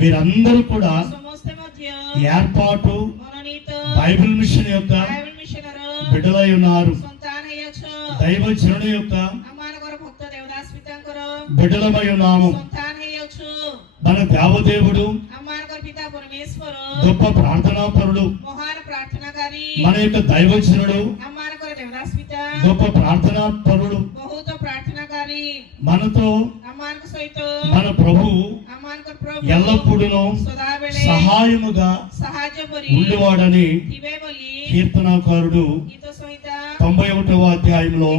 మీరందరూ కూడా ఏర్పాటు బైబిల్ మిషన్ యొక్క బిడ్డలై ఉన్నారు. దైవజనుడి యొక్క బిడ్డలమై ఉన్నాము. మన దేవదేవుడు గొప్ప ప్రార్థనా పరుడు, మన యొక్క దైవజనుడు గొప్ప ప్రార్థనా పరుడు, మనతో మన ప్రభు ఎల్లప్పుడూ సహాయముగా ఉండేవాడని కీర్తనాకారుడు 91వ అధ్యాయంలో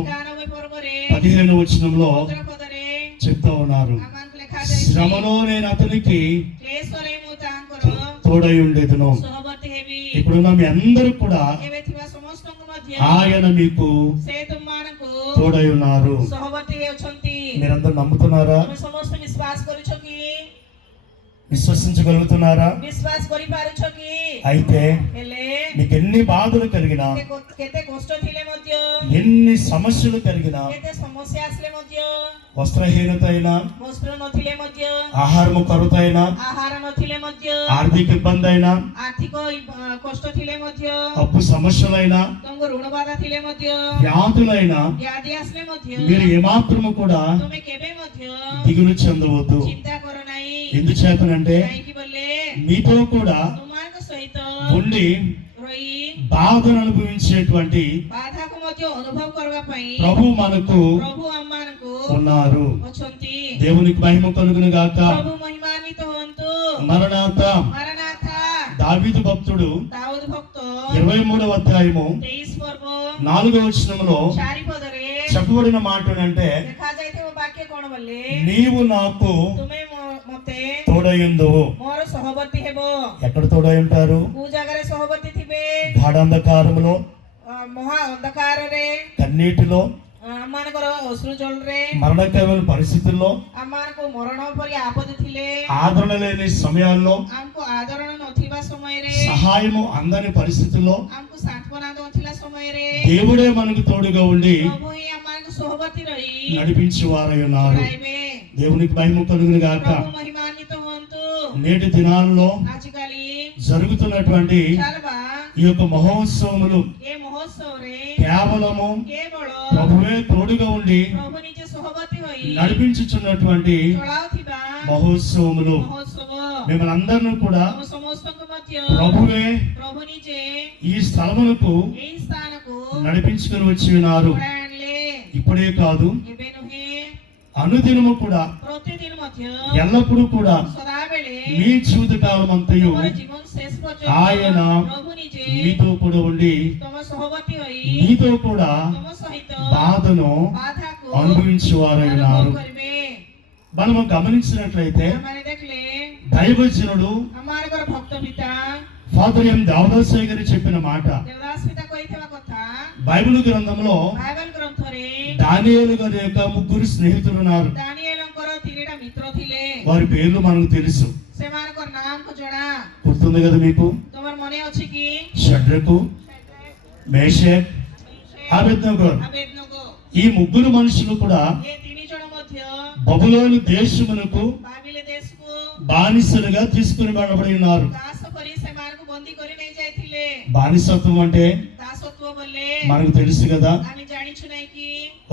15వ వచనంలో చెప్తా ఉన్నారు. శ్రమలో నేను అతనికి తోడై ఉండేదను. ఇప్పుడున్న మీ అందరూ కూడా ఆయన మీకు తోడై ఉన్నారు. మీరందరూ నమ్ముతున్నారా? విశ్వసించగలుగుతున్నారా? అయితే మీకు ఎన్ని బాధలు కలిగినా, ఎన్ని సమస్యలు కలిగినా, వస్త్రహీనత అయినా, ఆహారము కొరత అయినా, ఆర్థిక ఇబ్బంది అయినా, అప్పు సమస్యలైనా, వ్యాధులైనా, మీరు ఏమాత్రము కూడా దిగులు చెందవద్దు. ఎందుచేతనంటే మీతో కూడా ఉండి బాధను అనుభవించేటువంటి ప్రభు మనకు ఉన్నారు. దేవునికి మహిమ కలుగును గాక. మరణాత. దావీదు భక్తుడు 23వ అధ్యాయము 4వ వచనంలో చెప్పబడిన మాట అంటే, నీవు నాకు తోడయుందువు. ఎక్కడ తోడై ఉంటారు? గాఢాంధకారములో, కన్నీటిలో, మరణకరమైన పరిస్థితుల్లో, ఆదరణ లేని సమయాల్లో, సహాయము అందని పరిస్థితుల్లో దేవుడే మనకు తోడుగా ఉండి నడిపించి వారై ఉన్నారు. దేవునికి మహిమ కలుగును గాక. నేటి దినాల్లో జరుగుతున్నటువంటి ఈ యొక్క మహోత్సవములు కేవలము ప్రభువే తోడుగా ఉండి నడిపించుచున్నటువంటి మహోత్సవములు. మిమ్మల్ని అందరినీ కూడా ప్రభువే ఈ స్థలములకు నడిపించుకొని వచ్చి ఉన్నారు. ఇప్పుడే కాదు, అనుదినము కూడా, ఎల్లప్పుడూ కూడా మీ జీవితకాలం అంతయు ఆయన మీతో కూడా ఉండి మీతో కూడా బాధను అనుభవించేవారై ఉన్నారు. మనము గమనించినట్లయితే దైవజనుడు ఫాదర్ ఎం దేవదాస్ గారు చెప్పిన మాట బైబిల్ గ్రంథంలో దానియేలు గారి యొక్క 3 స్నేహితులు ఉన్నారు. వారి పేర్లు మనకు తెలుసు. గుర్తుంది కదా మీకు? షడ్రకు, మేషక్, అబేద్నెగో. ఈ 3 మనుషులు కూడా బబులోను దేశమునకు బానిసలుగా తీసుకుని వెళ్ళబడి ఉన్నారు. బానిసత్వం అంటే మనకు తెలుసు కదా.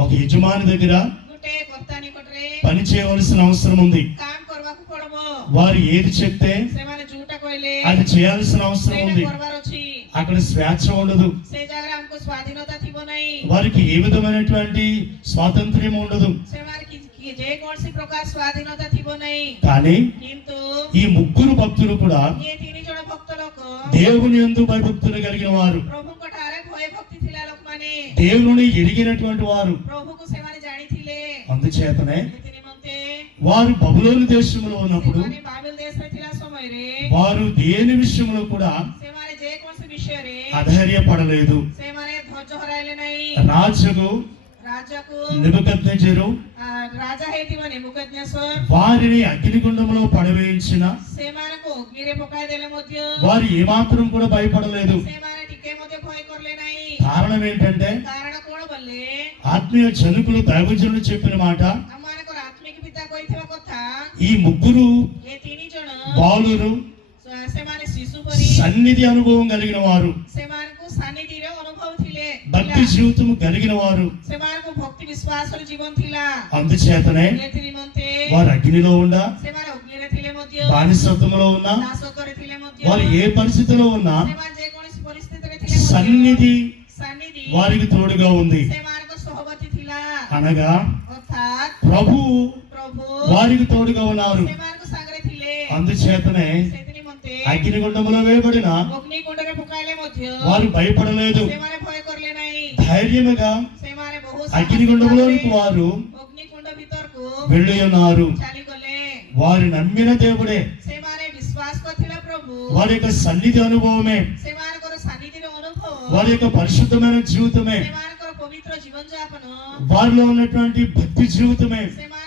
ఒక యజమాని దగ్గర పని చేయవలసిన అవసరం ఉంది. వారు ఏది చెప్తే అది చేయాల్సిన అవసరం ఉంది. అక్కడ స్వేచ్ఛ ఉండదు. వారికి ఏ విధమైనటువంటి స్వాతంత్ర్యం ఉండదు. కానీ ఈ 3 భక్తులు కూడా దేవుని యందు భయభక్తులు కలిగిన వారు, దేవుని ఎరిగినటువంటి వారు. అందుచేతనే వారు బబులోను దేశంలో ఉన్నప్పుడు వారు దేని విషయంలో కూడా అధైర్యపడలేదు. రాజుకు నెబుకద్నెజరు వారిని అగ్నిగుండంలో పడవేయించిన వారు ఏమాత్రం కూడా భయపడలేదు. కారణం ఏంటంటే ఆత్మీయ జనుకులు దైవజనులు చెప్పిన మాట, ఈ 3 ତିନି ଜଣ బాలురు ସେମାନେ ଶିଶୁ ପରି సన్నిధి అనుభవం కలిగిన వారు, ସେମାନଙ୍କୁ ସାନିଧ୍ୟର ଅନୁଭବ ଥିଲେ, భక్తి జీవితం కలిగిన వారు. ସେମାନଙ୍କୁ ଭକ୍ତି ବିଶ୍ୱାସର ଜୀବନ ଥିଲା। అందుచేతనే ଏଥି ନିମନ୍ତେ వారు అగ్నిలో ఉండా, ସେମାନେ ଅଗ୍ନିରେ ଥିଲେ ମଧ୍ୟ, బానిసత్వంలో ఉన్నా, ଦାସତ୍ୱରେ ଥିଲେ ମଧ୍ୟ, వారు ఏ పరిస్థితిలో ఉన్నా ସେମାନେ ଯେକୌଣସି ପରିସ୍ଥିତିରେ ଥିଲେ ମଧ୍ୟ సన్నిధి ସାନିଧ୍ୟ వారికి తోడుగా ఉంది. ସେମାନଙ୍କ ସହବର୍ତ୍ତୀ ଥିଲା। అనగా ଅର୍ଥାତ୍ ప్రభు ପ୍ରଭୁ వారికి తోడుగా ఉన్నారు. ସେମାନଙ୍କ ସାଙ୍ଗରେ ଥିଲେ। అందుచేతనే ସେଥି ନିମନ୍ତେ అగ్నిగుండంలో వేయబడిన ଅଗ୍ନିକୁଣ୍ଡରେ ପକାଇଲେ ମଧ୍ୟ వారు భయపడలేదు. ସେମାନେ ଭୟ କରିଲେ ନାହିଁ। ధైర్యముగా ସେମାନେ ବହୁ అగ్నిగుండంలోనికి వారు ଅଗ୍ନିକୁଣ୍ଡ ଭିତରକୁ వెళ్ళి ఉన్నారు. ଚାଲିଗଲେ। వారు నమ్మిన దేవుడే, ସେମାନେ ବିଶ୍ୱାସ କରିଥିଲେ ପ୍ରଭୁ, వారి యొక్క సన్నిధి అనుభవమే, ସେମାନଙ୍କର ସାନିଧ୍ୟର ଅନୁଭବ, వారి యొక్క పరిశుద్ధమైన జీవితమే, ସେମାନଙ୍କର ପବିତ୍ର ଜୀବନ ଯାପନ, వారిలో ఉన్నటువంటి భక్తి జీవితమే ସେମାନେ